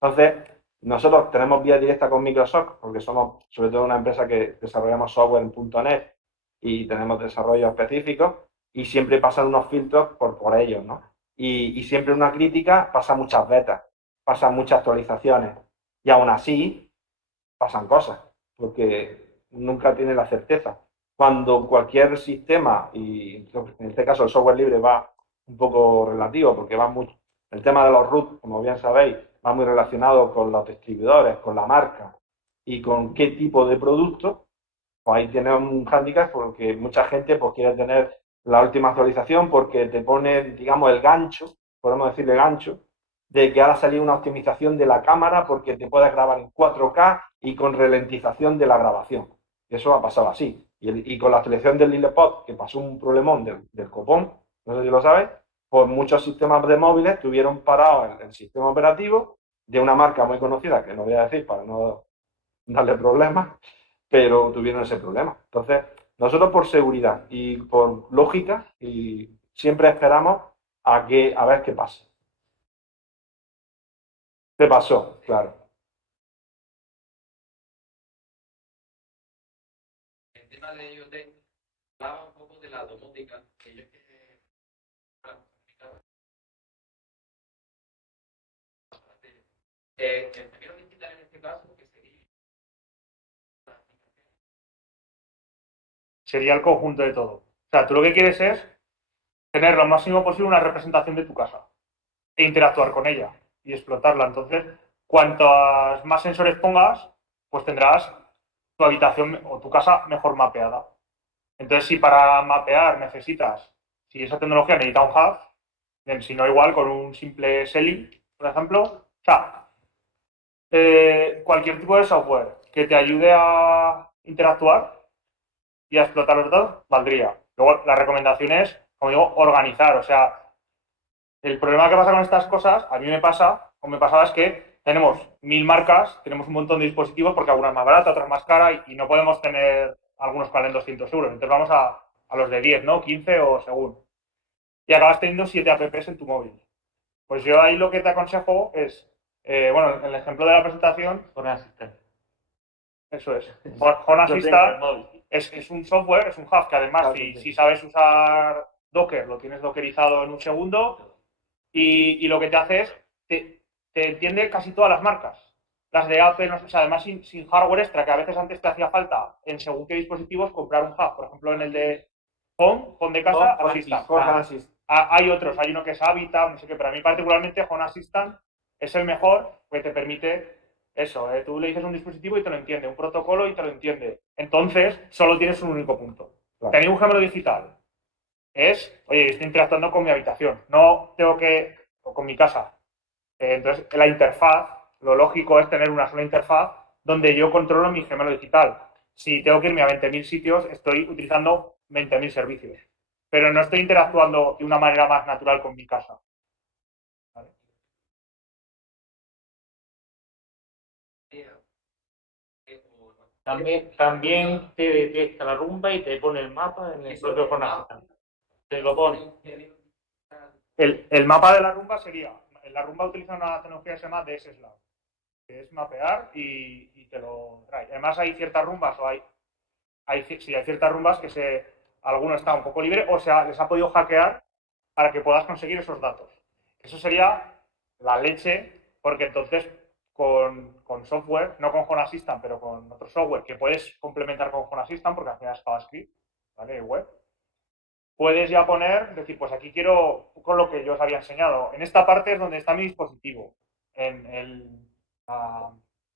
Entonces, nosotros tenemos vía directa con Microsoft, porque somos sobre todo una empresa que desarrollamos software en .NET y tenemos desarrollos específicos, y siempre pasan unos filtros por ellos, ¿no? Y siempre una crítica pasa muchas betas, pasan muchas actualizaciones, y aún así pasan cosas, porque nunca tiene la certeza. Cuando cualquier sistema, y en este caso el software libre va un poco relativo, porque va mucho, el tema de los root, como bien sabéis, va muy relacionado con los distribuidores, con la marca y con qué tipo de producto, pues ahí tiene un hándicap, porque mucha gente pues quiere tener la última actualización porque te pone, digamos, el gancho, podemos decirle gancho, de que ahora salió una optimización de la cámara porque te puedes grabar en 4K y con ralentización de la grabación. Eso ha pasado así. Y con la actualización del LilePod, que pasó un problemón del copón, no sé si lo sabes, pues muchos sistemas de móviles tuvieron parado el sistema operativo de una marca muy conocida, que no voy a decir para no darle problemas, pero tuvieron ese problema. Entonces, nosotros por seguridad y por lógica, y siempre esperamos a ver qué pasa. ¿Qué pasó? Claro. El tema de IoT hablaba un poco de la domótica, que yo el primero digital en este caso, que Sería el conjunto de todo. O sea, tú lo que quieres es tener lo máximo posible una representación de tu casa e interactuar con ella y explotarla. Entonces, cuantos más sensores pongas, pues tendrás tu habitación o tu casa mejor mapeada. Entonces, si para mapear necesitas, si esa tecnología necesita un hub, si no igual con un simple selling, por ejemplo, o sea, cualquier tipo de software que te ayude a interactuar y a explotar los datos, valdría. Luego, la recomendación es, como digo, organizar. O sea, el problema que pasa con estas cosas, a mí me pasa, o me pasaba, es que tenemos 1000 marcas, tenemos un montón de dispositivos, porque algunas más barata, otras más cara, y no podemos tener algunos que valen 200 euros. Entonces vamos a los de 10, ¿no? 15 o según. Y acabas teniendo 7 apps en tu móvil. Pues yo ahí lo que te aconsejo es, bueno, en el ejemplo de la presentación, Home Assistant. eso es. Home Assistant es un software, es un hub que además, si sabes usar Docker, lo tienes dockerizado en un segundo, y lo que te hace es, te entiende casi todas las marcas. Las de Apple, o sea, además sin hardware extra, que a veces antes te hacía falta en según qué dispositivos comprar un hub. Por ejemplo, en el de Home de casa, Assistant. Hay otros, hay uno que es Habitat, no sé qué, pero a mí particularmente Home Assistant es el mejor, porque te permite eso, tú le dices un dispositivo y te lo entiende, un protocolo y te lo entiende. Entonces, solo tienes un único punto. Claro. Tener un gemelo digital es, oye, estoy interactuando con mi habitación, no tengo que, o con mi casa. Entonces, la interfaz, lo lógico es tener una sola interfaz donde yo controlo mi gemelo digital. Si tengo que irme a 20.000 sitios, estoy utilizando 20.000 servicios. Pero no estoy interactuando de una manera más natural con mi casa. ¿Vale? También te detecta la rumba y te pone el mapa en el propio Home Assistant. Te lo pone. El mapa de la rumba sería, la rumba utiliza una tecnología que se llama DSSLab, que es mapear y te lo trae. Además hay ciertas rumbas, o hay ciertas rumbas que alguno está un poco libre o les ha podido hackear para que puedas conseguir esos datos. Eso sería la leche, porque entonces con software, no con Home Assistant, pero con otro software que puedes complementar con Home Assistant, porque al final es JavaScript, ¿vale? Web. Puedes ya decir, pues aquí quiero, con lo que yo os había enseñado, en esta parte es donde está mi dispositivo,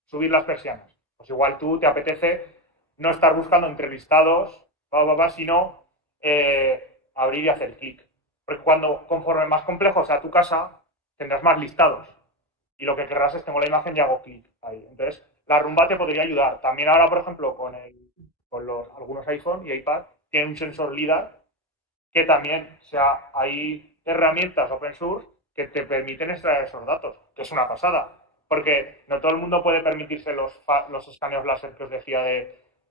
subir las persianas. Pues igual tú te apetece no estar buscando entre listados, sino abrir y hacer clic. Porque conforme más complejo sea tu casa, tendrás más listados. Y lo que querrás es, tengo la imagen y hago clic ahí. Entonces, la rumba te podría ayudar. También ahora, por ejemplo, con algunos iPhone y iPad, tienen un sensor LIDAR que también, o sea, hay herramientas open source que te permiten extraer esos datos, que es una pasada. Porque no todo el mundo puede permitirse los escaneos láser que os decía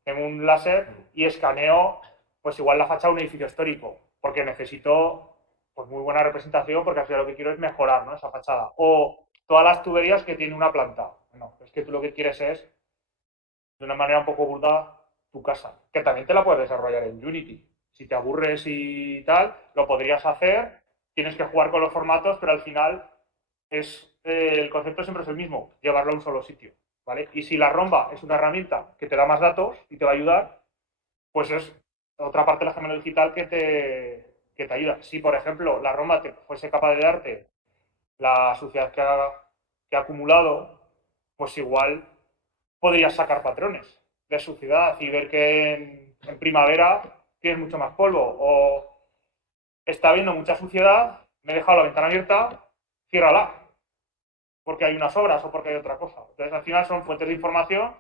tengo un láser y escaneo, pues igual la fachada de un edificio histórico, porque necesito pues muy buena representación, porque al final lo que quiero es mejorar, ¿no?, esa fachada. O todas las tuberías que tiene una planta. No, es que tú lo que quieres es, de una manera un poco burda, tu casa, que también te la puedes desarrollar en Unity. Si te aburres y tal, lo podrías hacer, tienes que jugar con los formatos, pero al final el concepto siempre es el mismo, llevarlo a un solo sitio, ¿vale? Y si la romba es una herramienta que te da más datos y te va a ayudar, pues es otra parte de la gemela digital que te ayuda. Si, por ejemplo, la romba te fuese capaz de darte la suciedad que ha acumulado, pues igual podrías sacar patrones de suciedad y ver que en primavera tienes mucho más polvo o está habiendo mucha suciedad, me he dejado la ventana abierta, ciérrala, porque hay unas obras o porque hay otra cosa. Entonces, al final son fuentes de información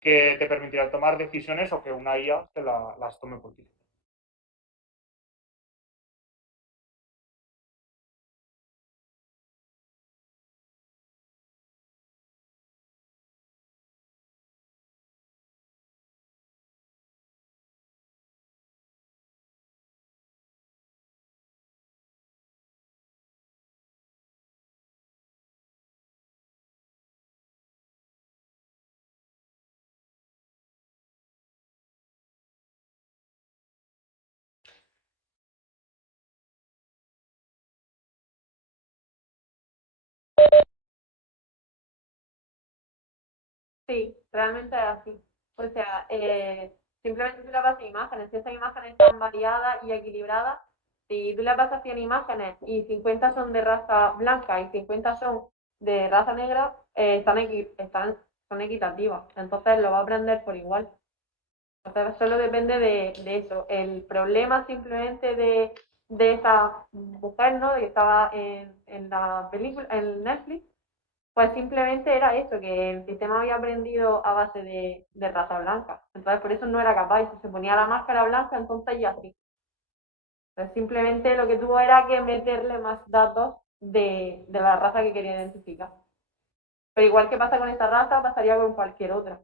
que te permitirán tomar decisiones o que una IA te las tome por ti. Sí, realmente es así. O sea, simplemente tú le pasas imágenes. Si esas imágenes están variadas y equilibradas, si tú le pasas 100 imágenes y 50 son de raza blanca y 50 son de raza negra, son equitativas. Entonces lo va a aprender por igual. Entonces solo depende de eso. El problema simplemente de esa mujer, ¿no?, que estaba en la película, en Netflix, pues simplemente era eso, que el sistema había aprendido a base de raza blanca. Entonces por eso no era capaz. Y si se ponía la máscara blanca, entonces ya sí. Entonces simplemente lo que tuvo era que meterle más datos de la raza que quería identificar. Pero igual que pasa con esta raza, pasaría con cualquier otra.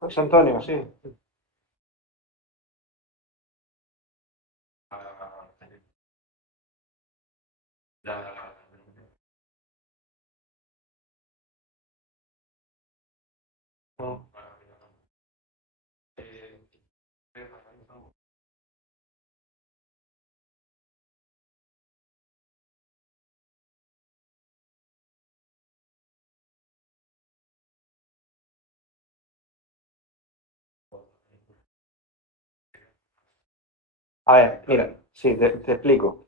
José Antonio, sí. La- A ver, mira, sí, te explico.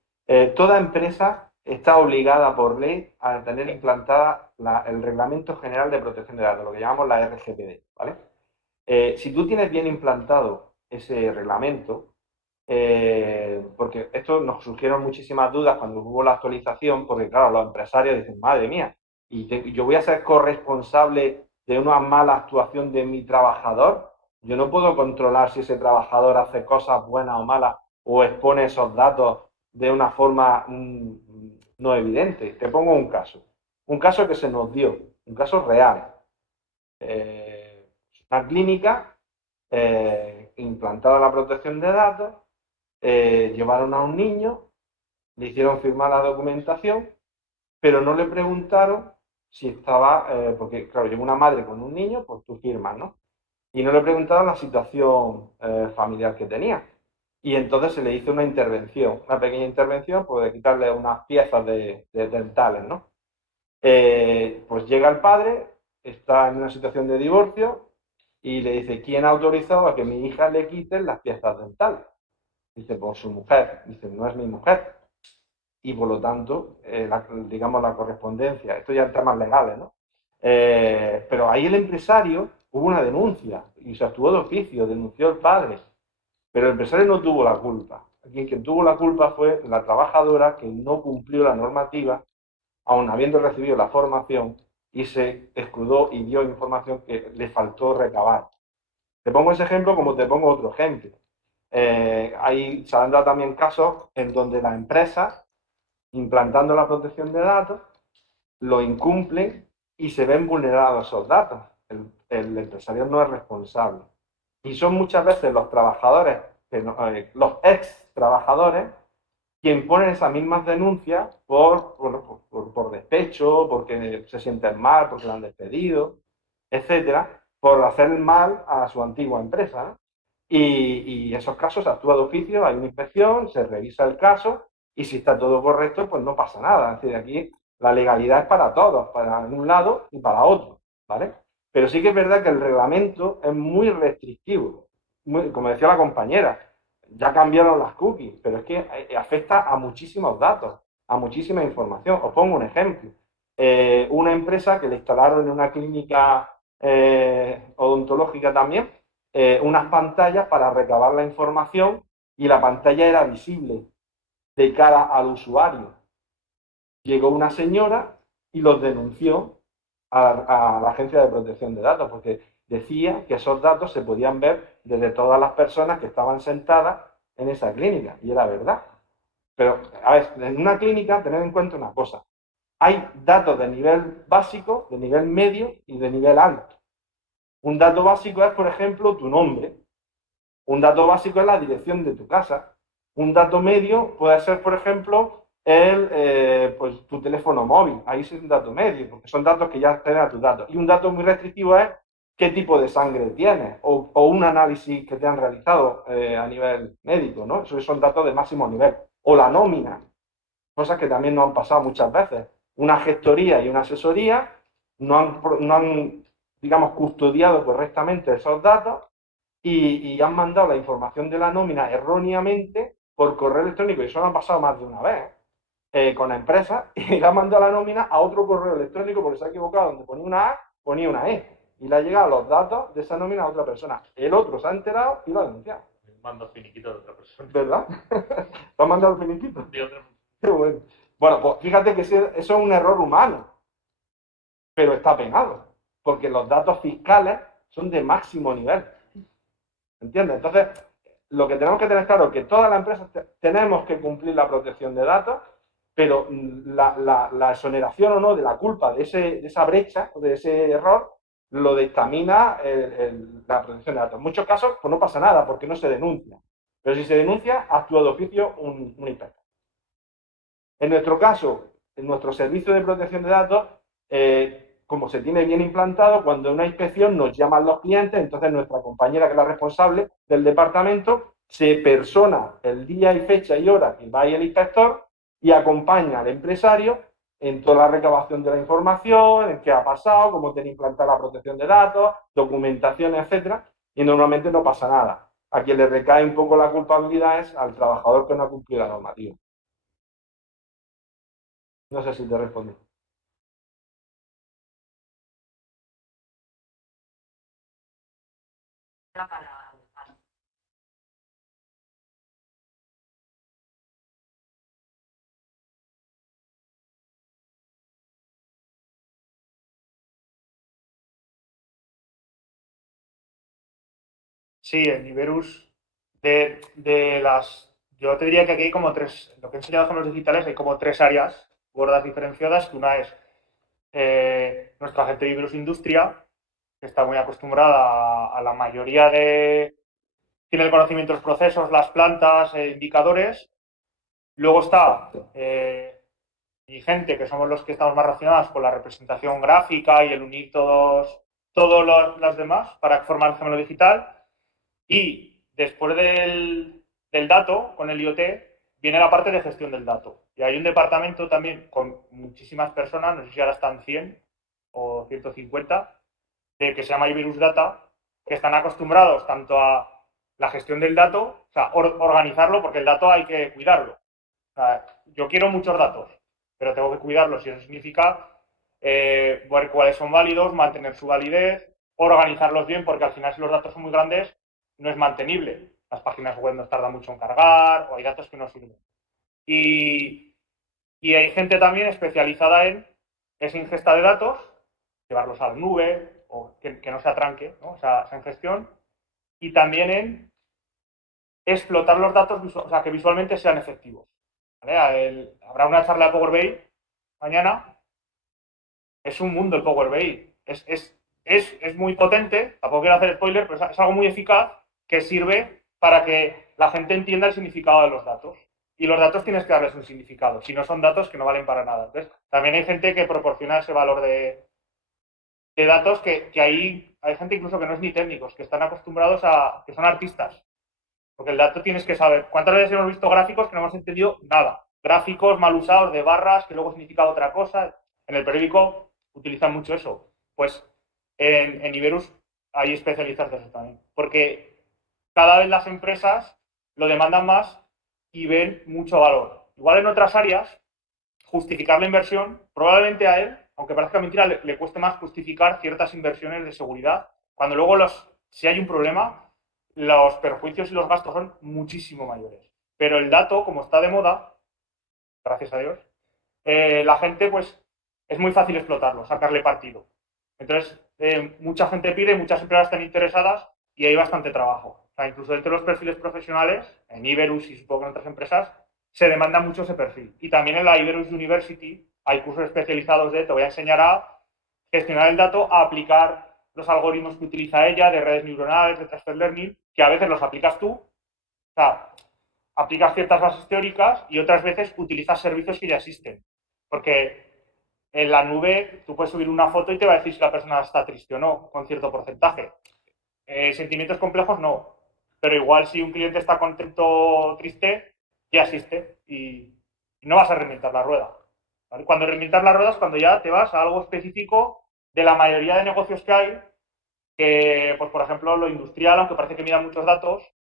Toda empresa está obligada por ley a tener implantada el Reglamento General de Protección de Datos, lo que llamamos la RGPD, ¿vale? Si tú tienes bien implantado ese reglamento, porque esto nos surgieron muchísimas dudas cuando hubo la actualización, porque claro, los empresarios dicen, madre mía, y yo voy a ser corresponsable de una mala actuación de mi trabajador. Yo no puedo controlar si ese trabajador hace cosas buenas o malas o expone esos datos de una forma no evidente. Te pongo un caso que se nos dio, un caso real. Una clínica implantada la protección de datos, llevaron a un niño, le hicieron firmar la documentación, pero no le preguntaron si estaba, porque claro, llegó una madre con un niño, pues tú firmas, ¿no? Y no le preguntaron la situación familiar que tenía. Y entonces se le hizo una intervención, una pequeña intervención, pues de quitarle unas piezas de dentales, ¿no? Pues llega el padre, está en una situación de divorcio y le dice, ¿quién ha autorizado a que mi hija le quiten las piezas dentales? Dice, pues su mujer. Dice, no es mi mujer. Y por lo tanto, digamos, la correspondencia, esto ya en temas legales, ¿no? Pero ahí el empresario hubo una denuncia y se actuó de oficio, denunció el padre. Pero el empresario no tuvo la culpa. Aquí quien tuvo la culpa fue la trabajadora que no cumplió la normativa, aun habiendo recibido la formación, y se escudó y dio información que le faltó recabar. Te pongo ese ejemplo como te pongo otro ejemplo. Se han dado también casos en donde las empresas, implantando la protección de datos, lo incumplen y se ven vulnerados esos datos. El empresario no es responsable. Y son muchas veces los trabajadores, los ex trabajadores, quien ponen esas mismas denuncias por despecho, porque se sienten mal, porque lo han despedido, etcétera, por hacer mal a su antigua empresa, ¿no? Y esos casos se actúa de oficio, hay una inspección, se revisa el caso y si está todo correcto, pues no pasa nada. Es decir, aquí la legalidad es para todos, para un lado y para otro, ¿vale? Pero sí que es verdad que el reglamento es muy restrictivo. Como decía la compañera, ya cambiaron las cookies, pero es que afecta a muchísimos datos, a muchísima información. Os pongo un ejemplo. Una empresa que le instalaron en una clínica odontológica también, unas pantallas para recabar la información y la pantalla era visible de cara al usuario. Llegó una señora y los denunció a la Agencia de Protección de Datos porque decía que esos datos se podían ver desde todas las personas que estaban sentadas en esa clínica. Y era verdad. Pero, a ver, en una clínica tened en cuenta una cosa. Hay datos de nivel básico, de nivel medio y de nivel alto. Un dato básico es, por ejemplo, tu nombre. Un dato básico es la dirección de tu casa. Un dato medio puede ser, por ejemplo, pues, tu teléfono móvil. Ahí sí es un dato medio, porque son datos que ya tienen a tus datos. Y un dato muy restrictivo es qué tipo de sangre tienes o un análisis que te han realizado a nivel médico, ¿no? Esos son datos de máximo nivel. O la nómina, cosas que también nos han pasado muchas veces. Una gestoría y una asesoría no han digamos, custodiado correctamente esos datos y han mandado la información de la nómina erróneamente por correo electrónico. Y eso nos ha pasado más de una vez con la empresa y le han mandado la nómina a otro correo electrónico porque se ha equivocado. Donde ponía una A, ponía una E. Y le ha llegado los datos de esa nómina a otra persona. El otro se ha enterado y lo ha denunciado. Mando finiquito de otra persona. ¿Verdad? ¿Lo han mandado el finiquito? De otra persona. Qué bueno. Bueno, pues fíjate que eso es un error humano, pero está penado, porque los datos fiscales son de máximo nivel. ¿Entiendes? Entonces, lo que tenemos que tener claro es que todas las empresas tenemos que cumplir la protección de datos, pero la exoneración o no de la culpa de esa brecha o de ese error lo dictamina la protección de datos. En muchos casos, pues no pasa nada porque no se denuncia. Pero si se denuncia, actúa de oficio un inspector. En nuestro caso, en nuestro servicio de protección de datos, como se tiene bien implantado, cuando en una inspección nos llaman los clientes, entonces nuestra compañera, que es la responsable del departamento, se persona el día y fecha y hora que va ahí el inspector y acompaña al empresario en toda la recabación de la información, en qué ha pasado, cómo tiene implantada la protección de datos, documentación, etcétera, y normalmente no pasa nada. A quien le recae un poco la culpabilidad es al trabajador que no ha cumplido la normativa. No sé si te respondí. Sí, en Iberus, yo te diría que aquí hay como tres, lo que he enseñado en los digitales, hay como tres áreas gordas diferenciadas, que una es nuestra gente de Iberus Industria, que está muy acostumbrada a la mayoría tiene el conocimiento de los procesos, las plantas, indicadores. Luego está mi gente, que somos los que estamos más relacionados con la representación gráfica y el unir todos los demás para formar el gemelo digital. Y después del dato, con el IoT, viene la parte de gestión del dato. Y hay un departamento también con muchísimas personas, no sé si ahora están 100 o 150, que se llama Iberus Data, que están acostumbrados tanto a la gestión del dato, o sea, organizarlo, porque el dato hay que cuidarlo. O sea, yo quiero muchos datos, pero tengo que cuidarlos y eso significa ver cuáles son válidos, mantener su validez, organizarlos bien, porque al final si los datos son muy grandes no es mantenible. las páginas web nos tardan mucho en cargar, o hay datos que no sirven. Y hay gente también especializada en esa ingesta de datos, llevarlos a la nube, o que no se atranque, ¿no? Esa ingestión, y también en explotar los datos, o sea, que visualmente sean efectivos. ¿Vale? Habrá una charla de Power BI mañana. Es un mundo el Power BI. Es muy potente, tampoco quiero hacer spoiler, pero es algo muy eficaz que sirve para que la gente entienda el significado de los datos. Y los datos tienes que darles un significado. Si no son datos que no valen para nada. Entonces, también hay gente que proporciona ese valor de datos que ahí hay gente incluso que no es ni técnicos, que están acostumbrados que son artistas. Porque el dato tienes que saber. ¿Cuántas veces hemos visto gráficos que no hemos entendido nada? Gráficos mal usados de barras que luego significan otra cosa. En el periódico utilizan mucho eso. Pues en Iberus hay especialistas de eso también. Porque cada vez las empresas lo demandan más y ven mucho valor. Igual en otras áreas, justificar la inversión, probablemente a él, aunque parezca mentira, le cueste más justificar ciertas inversiones de seguridad, cuando luego si hay un problema, los perjuicios y los gastos son muchísimo mayores. Pero el dato, como está de moda, gracias a Dios, la gente, pues, es muy fácil explotarlo, sacarle partido. Entonces, mucha gente pide, muchas empresas están interesadas y hay bastante trabajo. O sea, incluso dentro de los perfiles profesionales, en Iberus y supongo que en otras empresas, se demanda mucho ese perfil. Y también en la Iberus University hay cursos especializados te voy a enseñar a gestionar el dato, a aplicar los algoritmos que utiliza ella, de redes neuronales, de transfer learning, que a veces los aplicas tú, o sea, aplicas ciertas bases teóricas y otras veces utilizas servicios que ya existen. Porque en la nube tú puedes subir una foto y te va a decir si la persona está triste o no, con cierto porcentaje. Sentimientos complejos no, pero igual si un cliente está contento o triste, ya existe y no vas a reinventar la rueda. ¿Vale? Cuando reinventas la rueda es cuando ya te vas a algo específico de la mayoría de negocios que hay, que, pues por ejemplo, lo industrial, aunque parece que mida muchos datos,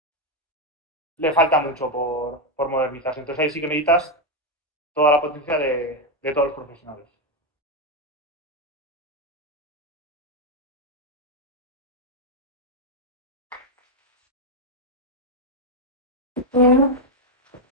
le falta mucho por modernizarse. Entonces ahí sí que necesitas toda la potencia de todos los profesionales. Bueno,